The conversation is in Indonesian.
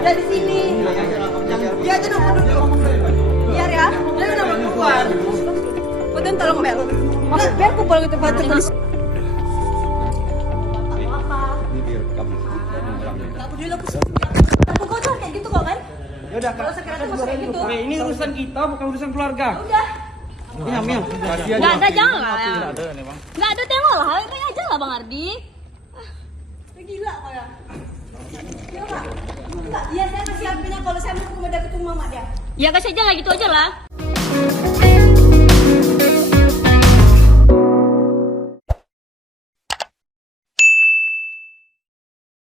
Dari sini. Dia aja nomor duduk. Biar ya. Dia nomor keluar. Putin tolong Bel. Biar kupul gitu batu tulis. Aku dulu aku kok kayak gitu kok kan? Ya udah Kak. Gitu. Oke, ini urusan kita bukan urusan keluarga. Udah. Ini Amil. Nggak ada, jangan lah. Nggak ada, tengok lah. Kayak aja lah Bang Ardi. Gila kok ya. Ya Pak. Enggak, dia saya kasih HP-nya kalau saya mau ke rumah dia. Ya kasih aja lah gitu aja lah.